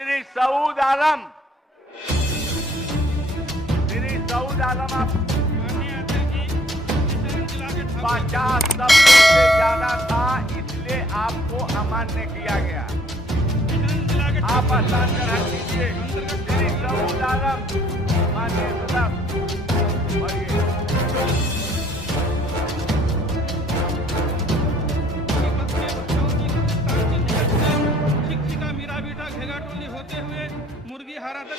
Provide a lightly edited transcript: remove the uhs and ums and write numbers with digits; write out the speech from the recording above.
श्री सऊद आलम आप 50 शब्दों से ज्यादा था, इसलिए आपको अमान्य किया गया। आप हस्ताक्षर रख दीजिए। श्री सऊद आलम माननीय सदस्य शिक्षिका मीरा बेटा घेगाटोली होते हुए मुर्गी हारा तक